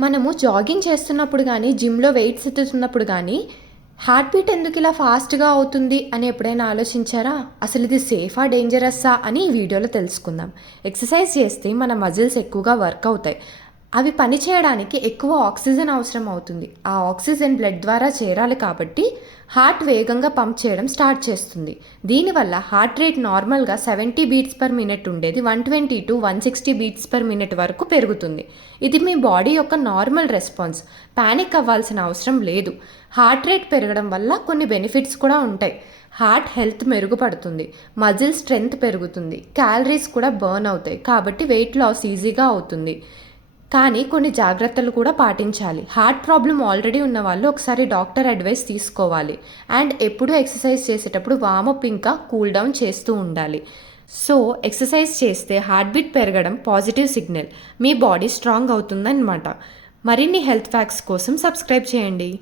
మనము జాగింగ్ చేస్తున్నప్పుడు కానీ జిమ్లో వెయిట్స్ ఎత్తుతున్నప్పుడు కానీ హార్ట్ బీట్ ఎందుకు ఇలా ఫాస్ట్గా అవుతుంది అని ఎప్పుడైనా ఆలోచించారా? అసలు ఇది సేఫా డేంజరస్సా అని ఈ వీడియోలో తెలుసుకుందాం. ఎక్సర్సైజ్ చేస్తే మన మజిల్స్ ఎక్కువగా వర్క్ అవుతాయి. అవి పని చేయడానికి ఎక్కువ ఆక్సిజన్ అవసరం అవుతుంది. ఆ ఆక్సిజన్ బ్లడ్ ద్వారా చేరాలి కాబట్టి హార్ట్ వేగంగా పంప్ చేయడం స్టార్ట్ చేస్తుంది. దీనివల్ల హార్ట్ రేట్ నార్మల్గా సెవెంటీ బీట్స్ పర్ మినిట్ ఉండేది. One twenty to one sixty beats per minute వరకు పెరుగుతుంది. ఇది మీ బాడీ యొక్క నార్మల్ రెస్పాన్స్. ప్యానిక్ అవ్వాల్సిన అవసరం లేదు. హార్ట్ రేట్ పెరగడం వల్ల కొన్ని బెనిఫిట్స్ కూడా ఉంటాయి. హార్ట్ హెల్త్ మెరుగుపడుతుంది. మజిల్ స్ట్రెంగ్త్ పెరుగుతుంది. క్యాలరీస్ కూడా బర్న్ అవుతాయి. కాబట్టి వెయిట్ లాస్ ఈజీగా అవుతుంది. కానీ కొన్ని జాగ్రత్తలు కూడా పాటించాలి. హార్ట్ ప్రాబ్లం ఆల్రెడీ ఉన్న వాళ్ళు ఒకసారి డాక్టర్ అడ్వైస్ తీసుకోవాలి. అండ్ ఎప్పుడూ ఎక్సర్సైజ్ చేసేటప్పుడు వామప్ ఇంకా కూల్ డౌన్ చేస్తూ ఉండాలి. సో ఎక్సర్సైజ్ చేస్తే హార్ట్ బీట్ పెరగడం పాజిటివ్ సిగ్నల్. మీ బాడీ స్ట్రాంగ్ అవుతుందన్నమాట. మరిన్ని హెల్త్ ఫ్యాక్ట్స్ కోసం సబ్స్క్రైబ్ చేయండి.